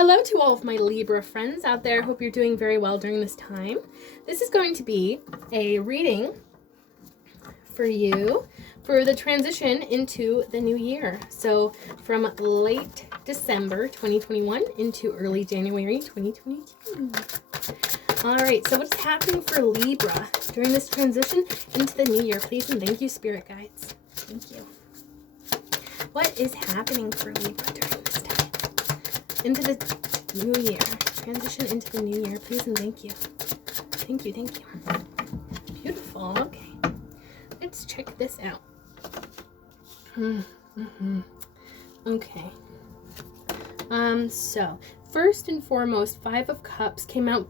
Hello to all of my Libra friends out there. Hope you're doing very well during this time. This is going to be a reading for you for the transition into the new year. So from late December 2021 into early January 2022. All right, so what's happening for Libra during this transition into the new year? Please and thank you, spirit guides. Thank you. What is happening for Libra during this time? Into the new year. Transition into the new year. Please and thank you. Thank you, thank you. Beautiful. Okay. Let's check this out. Okay. So, first and foremost, Five of Cups came out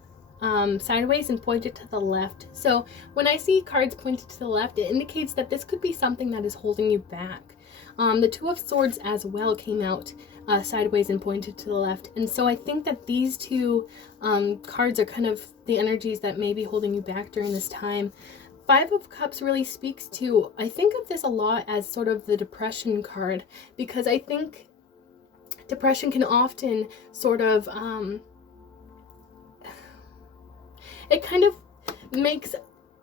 sideways and pointed to the left. So, when I see cards pointed to the left, it indicates that this could be something that is holding you back. The Two of Swords as well came out sideways and pointed to the left. And so I think that these two cards are kind of the energies that may be holding you back during this time. Five of Cups really speaks to, I think of this a lot as sort of the depression card, because I think depression can often sort of, it kind of makes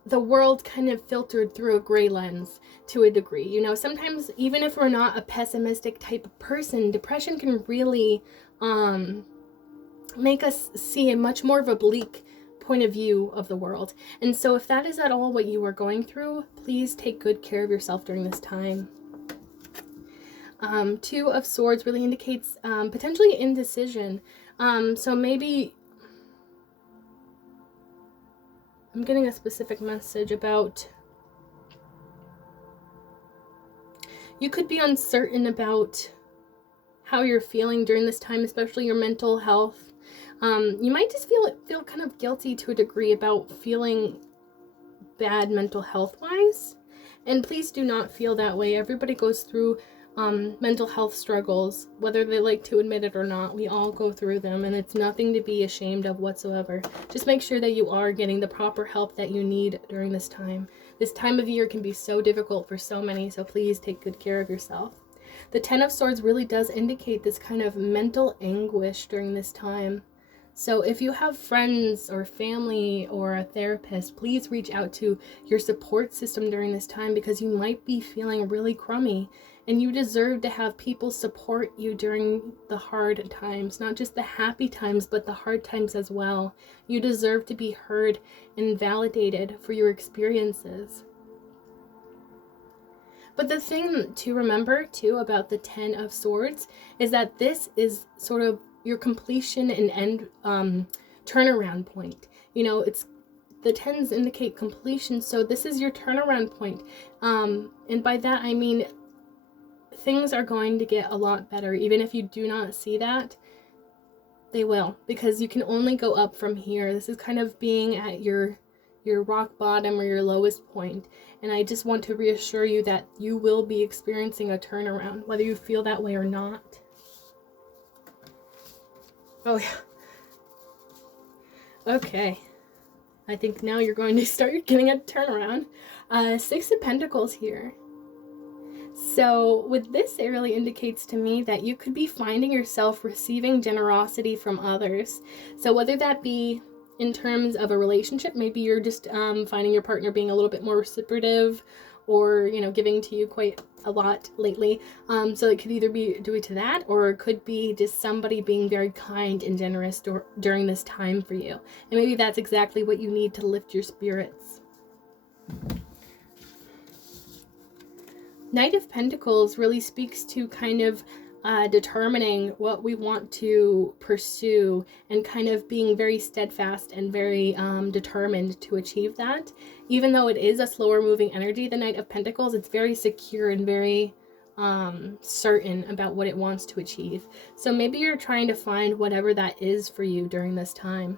the world kind of filtered through a gray lens to a degree. You know, sometimes even if we're not a pessimistic type of person, depression can really make us see a much more of a bleak point of view of the world. And so if that is at all what you are going through, please take good care of yourself during this time. Two of Swords really indicates potentially indecision. So maybe I'm getting a specific message about you could be uncertain about how you're feeling during this time, especially your mental health. You might just feel kind of guilty to a degree about feeling bad mental health wise. And please do not feel that way. Everybody goes through mental health struggles, whether they like to admit it or not. We all go through them, and it's nothing to be ashamed of whatsoever. Just make sure that you are getting the proper help that you need during this time. This time of year can be so difficult for so many, so please take good care of yourself. The Ten of Swords really does indicate this kind of mental anguish during this time. So if you have friends or family or a therapist, please reach out to your support system during this time, because you might be feeling really crummy. And you deserve to have people support you during the hard times, not just the happy times, but the hard times as well. You deserve to be heard and validated for your experiences. But the thing to remember too about the Ten of Swords is that this is sort of your completion and end turnaround point. You know, the tens indicate completion, so this is your turnaround point. And by that I mean things are going to get a lot better. Even if you do not see that, they will, because you can only go up from here. This is kind of being at your rock bottom or your lowest point. And I just want to reassure you that you will be experiencing a turnaround, whether you feel that way or not. Oh yeah. Okay. I think now you're going to start getting a turnaround. Six of Pentacles here. So with this, it really indicates to me that you could be finding yourself receiving generosity from others. So whether that be in terms of a relationship, maybe you're just finding your partner being a little bit more reciprocative, or, you know, giving to you quite a lot lately. So it could either be due to that, or it could be just somebody being very kind and generous during this time for you. And maybe that's exactly what you need to lift your spirits. Knight of Pentacles really speaks to kind of determining what we want to pursue and kind of being very steadfast and very determined to achieve that. Even though it is a slower moving energy, the Knight of Pentacles, it's very secure and very certain about what it wants to achieve. So maybe you're trying to find whatever that is for you during this time.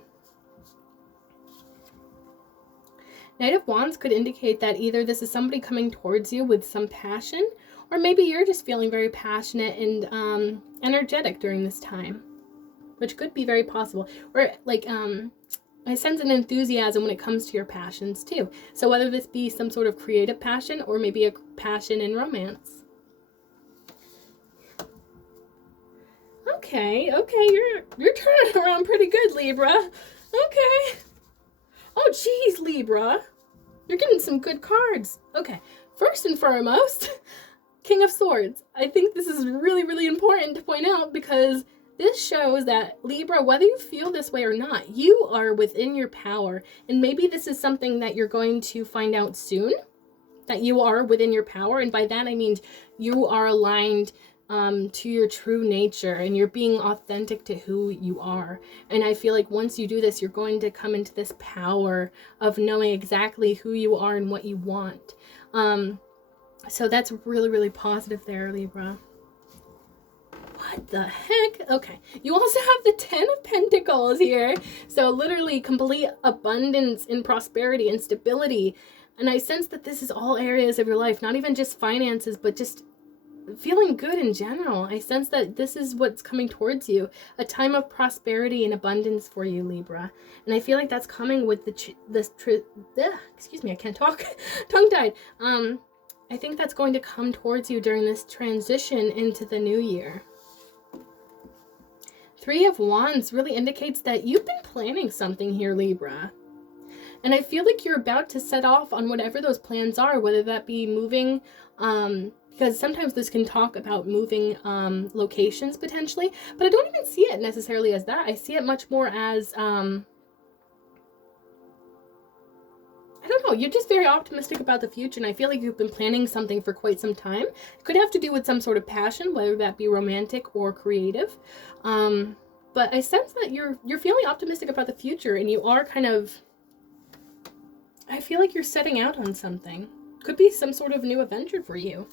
Knight of Wands could indicate that either this is somebody coming towards you with some passion, or maybe you're just feeling very passionate and energetic during this time, which could be very possible. Or like I sense an enthusiasm when it comes to your passions too. So whether this be some sort of creative passion or maybe a passion in romance. Okay, you're turning around pretty good, Libra. Okay. Oh, geez, Libra. You're getting some good cards. Okay, first and foremost, King of Swords. I think this is really, really important to point out because this shows that, Libra, whether you feel this way or not, you are within your power. And maybe this is something that you're going to find out soon, that you are within your power. And by that, I mean you are aligned to your true nature and you're being authentic to who you are. And I feel like once you do this, you're going to come into this power of knowing exactly who you are and what you want. So that's really, really positive there, Libra. What the heck? Okay, you also have the 10 of Pentacles here. So literally complete abundance and prosperity and stability. And I sense that this is all areas of your life, not even just finances, but just feeling good in general. I sense that this is what's coming towards you, a time of prosperity and abundance for you, Libra. And I feel like that's coming with excuse me, I can't talk, tongue-tied. I think that's going to come towards you during this transition into the new year. 3 of Wands really indicates that you've been planning something here, Libra. And I feel like you're about to set off on whatever those plans are, whether that be moving, because sometimes this can talk about moving locations potentially, but I don't even see it necessarily as that. I see it much more as, I don't know, you're just very optimistic about the future, and I feel like you've been planning something for quite some time. It could have to do with some sort of passion, whether that be romantic or creative. But I sense that you're feeling optimistic about the future, and you are kind of, I feel like you're setting out on something. Could be some sort of new adventure for you.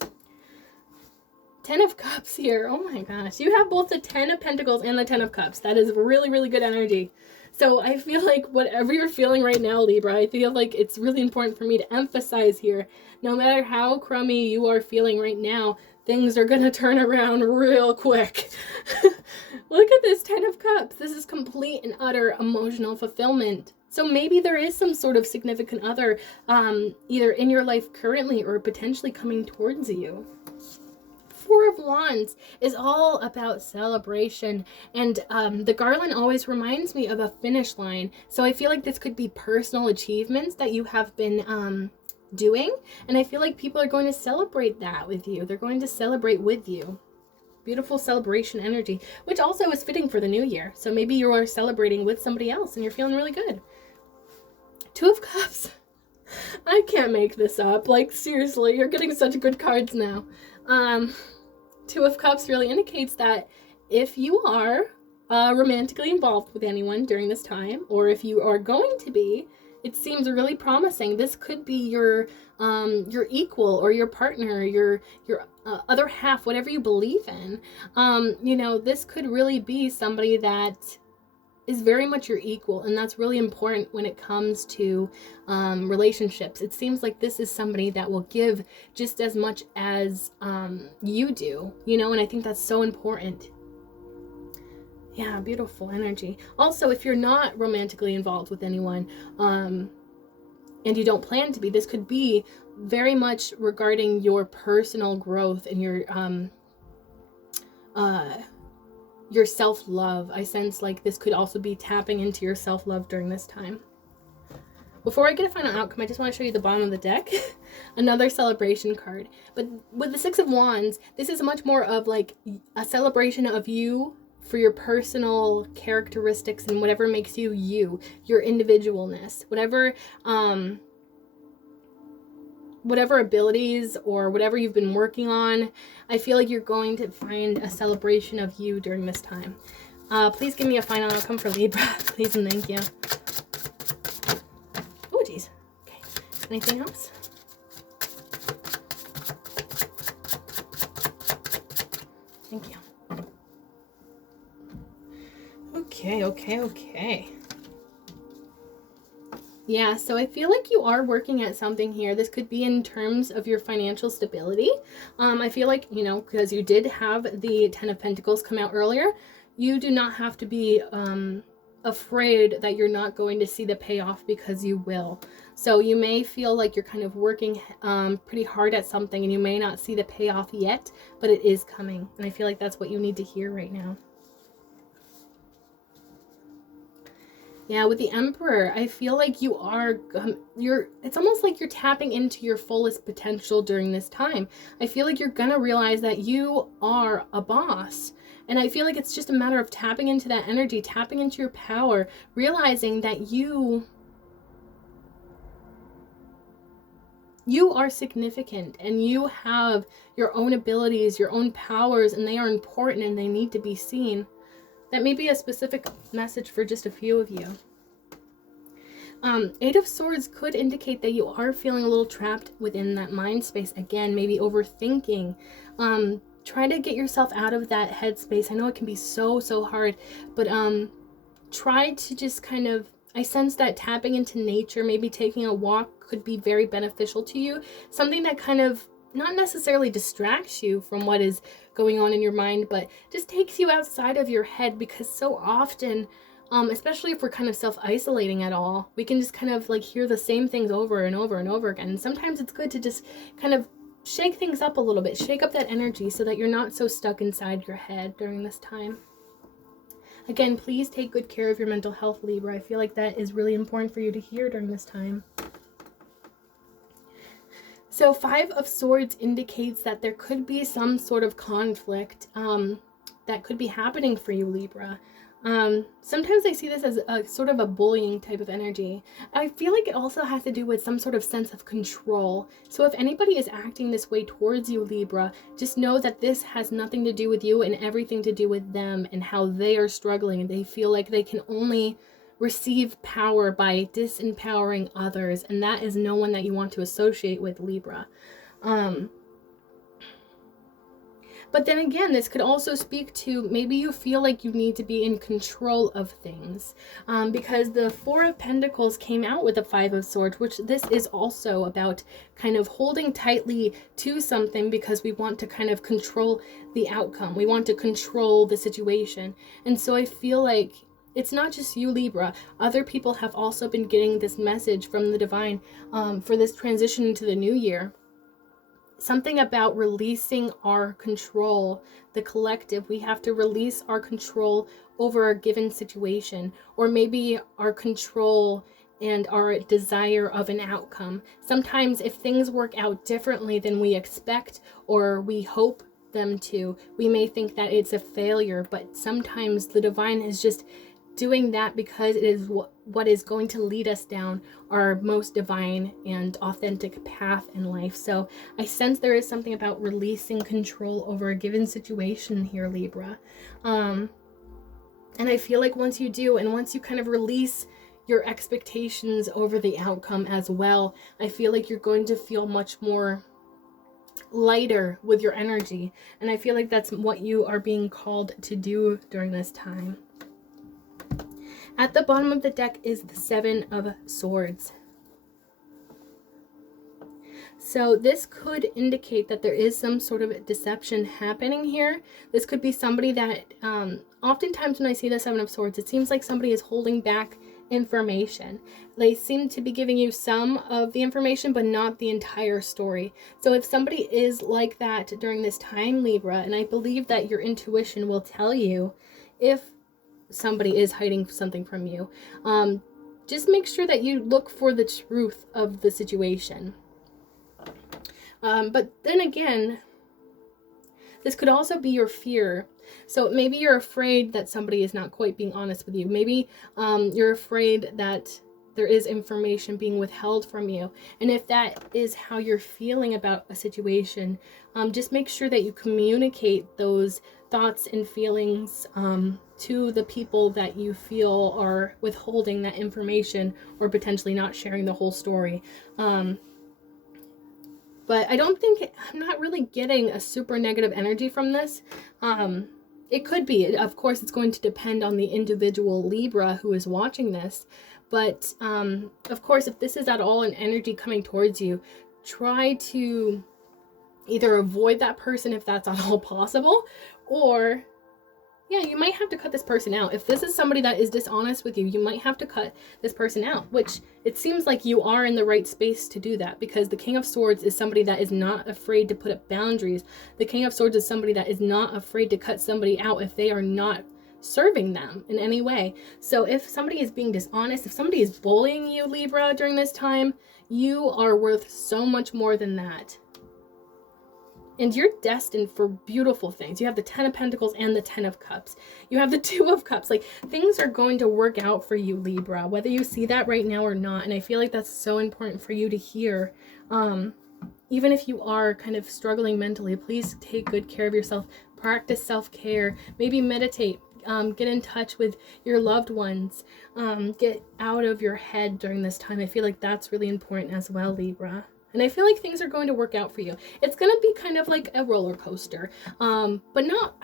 10 of Cups here. Oh my gosh. You have both the 10 of Pentacles and the 10 of Cups. That is really, really good energy. So I feel like whatever you're feeling right now, Libra, I feel like it's really important for me to emphasize here. No matter how crummy you are feeling right now, things are going to turn around real quick. Look at this 10 of Cups. This is complete and utter emotional fulfillment. So maybe there is some sort of significant other either in your life currently or potentially coming towards you. 4 of Wands is all about celebration, and the garland always reminds me of a finish line. So I feel like this could be personal achievements that you have been doing, and I feel like people are going to celebrate that with you. They're going to celebrate with you. Beautiful celebration energy, which also is fitting for the new year. So maybe you are celebrating with somebody else and you're feeling really good. 2 of Cups. I can't make this up. Like, seriously, you're getting such good cards now. 2 of Cups really indicates that if you are romantically involved with anyone during this time, or if you are going to be, it seems really promising. This could be your equal or your partner, your other half, whatever you believe in. You know, this could really be somebody that is very much your equal, and that's really important when it comes to relationships. It seems like this is somebody that will give just as much as you do, you know, and I think that's so important. Yeah, beautiful energy. Also, if you're not romantically involved with anyone, and you don't plan to be, this could be very much regarding your personal growth and your self-love. I sense like this could also be tapping into your self-love during this time. Before I get a final outcome, I just want to show you the bottom of the deck. Another celebration card. But with the 6 of Wands, this is much more of like a celebration of you for your personal characteristics and whatever makes you you, your individualness, whatever abilities or whatever you've been working on. I feel like you're going to find a celebration of you during this time. Please give me a final outcome for Libra. Please and thank you. Oh, geez. Okay. Anything else? Thank you. Okay. Yeah, so I feel like you are working at something here. This could be in terms of your financial stability. I feel like, you know, because you did have the 10 of Pentacles come out earlier, you do not have to be afraid that you're not going to see the payoff, because you will. So you may feel like you're kind of working pretty hard at something and you may not see the payoff yet, but it is coming. And I feel like that's what you need to hear right now. Yeah, with the Emperor, I feel like it's almost like you're tapping into your fullest potential during this time. I feel like you're gonna realize that you are a boss. And I feel like it's just a matter of tapping into that energy, tapping into your power, realizing that you are significant and you have your own abilities, your own powers, and they are important and they need to be seen. That may be a specific message for just a few of you. Eight of Swords could indicate that you are feeling a little trapped within that mind space. Again, maybe overthinking. Try to get yourself out of that headspace. I know it can be so hard, but try to just kind of, I sense that tapping into nature, maybe taking a walk, could be very beneficial to you. Something that kind of not necessarily distracts you from what is going on in your mind, but just takes you outside of your head, because so often, especially if we're kind of self-isolating at all, we can just kind of like hear the same things over and over and over again. And sometimes it's good to just kind of shake things up a little bit, shake up that energy so that you're not so stuck inside your head during this time. Again, please take good care of your mental health, Libra. I feel like that is really important for you to hear during this time. So 5 of Swords indicates that there could be some sort of conflict that could be happening for you, Libra. Sometimes I see this as a sort of a bullying type of energy. I feel like it also has to do with some sort of sense of control. So if anybody is acting this way towards you, Libra, just know that this has nothing to do with you and everything to do with them and how they are struggling, and they feel like they can only receive power by disempowering others, and that is no one that you want to associate with, Libra. But then again, this could also speak to maybe you feel like you need to be in control of things, because the 4 of Pentacles came out with the 5 of Swords, which this is also about kind of holding tightly to something because we want to kind of control the outcome. We want to control the situation. And so I feel like it's not just you, Libra. Other people have also been getting this message from the divine for this transition into the new year. Something about releasing our control, the collective. We have to release our control over a given situation, or maybe our control and our desire of an outcome. Sometimes if things work out differently than we expect or we hope them to, we may think that it's a failure, but sometimes the divine is just doing that because it is what is going to lead us down our most divine and authentic path in life. So I sense there is something about releasing control over a given situation here, Libra. And I feel like once you do, and once you kind of release your expectations over the outcome as well, I feel like you're going to feel much more lighter with your energy. And I feel like that's what you are being called to do during this time. At the bottom of the deck is the 7 of Swords. So this could indicate that there is some sort of deception happening here. This could be somebody that, oftentimes when I see the 7 of Swords, it seems like somebody is holding back information. They seem to be giving you some of the information, but not the entire story. So if somebody is like that during this time, Libra, and I believe that your intuition will tell you if somebody is hiding something from you, just make sure that you look for the truth of the situation. But then again, this could also be your fear. So maybe you're afraid that somebody is not quite being honest with you. Maybe you're afraid that there is information being withheld from you. And if that is how you're feeling about a situation, just make sure that you communicate those thoughts and feelings to the people that you feel are withholding that information or potentially not sharing the whole story. But I don't think, I'm not really getting a super negative energy from this. It could be, of course, it's going to depend on the individual Libra who is watching this. But of course, if this is at all an energy coming towards you, try to either avoid that person if that's at all possible, or yeah, you might have to cut this person out. If this is somebody that is dishonest with you, you might have to cut this person out, which it seems like you are in the right space to do that, because the King of Swords is somebody that is not afraid to put up boundaries. The King of Swords is somebody that is not afraid to cut somebody out if they are not serving them in any way. So if somebody is being dishonest, if somebody is bullying you, Libra, during this time, you are worth so much more than that. And you're destined for beautiful things. You have the 10 of Pentacles and the 10 of Cups. You have the 2 of Cups. Like, things are going to work out for you, Libra, whether you see that right now or not. And I feel like that's so important for you to hear. Even if you are kind of struggling mentally, please take good care of yourself. Practice self-care. Maybe meditate. Get in touch with your loved ones. Get out of your head during this time. I feel like that's really important as well, Libra. And I feel like things are going to work out for you. It's going to be kind of like a roller coaster. But not,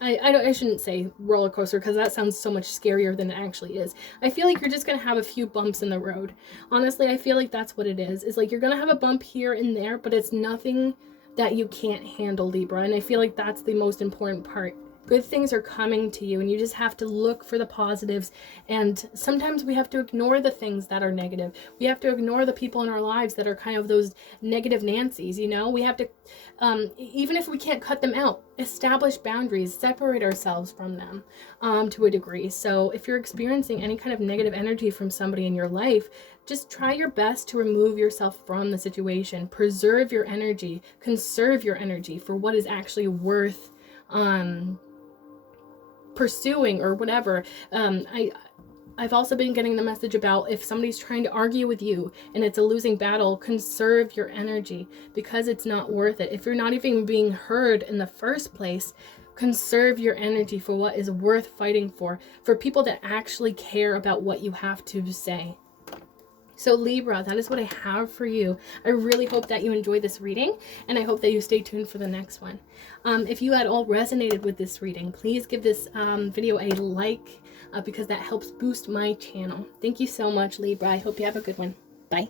I shouldn't say roller coaster because that sounds so much scarier than it actually is. I feel like you're just going to have a few bumps in the road. Honestly, I feel like that's what it is. It's like you're going to have a bump here and there, but it's nothing that you can't handle, Libra. And I feel like that's the most important part. Good things are coming to you, and you just have to look for the positives. And sometimes we have to ignore the things that are negative. We have to ignore the people in our lives that are kind of those negative Nancys, you know? We have to, even if we can't cut them out, establish boundaries, separate ourselves from them to a degree. So if you're experiencing any kind of negative energy from somebody in your life, just try your best to remove yourself from the situation. Preserve your energy, conserve your energy for what is actually worth pursuing or whatever. I've also been getting the message about if somebody's trying to argue with you and it's a losing battle, conserve your energy because it's not worth it. If you're not even being heard in the first place, conserve your energy for what is worth fighting for people that actually care about what you have to say. So Libra, that is what I have for you. I really hope that you enjoyed this reading, and I hope that you stay tuned for the next one. If you at all resonated with this reading, please give this video a like because that helps boost my channel. Thank you so much, Libra. I hope you have a good one. Bye.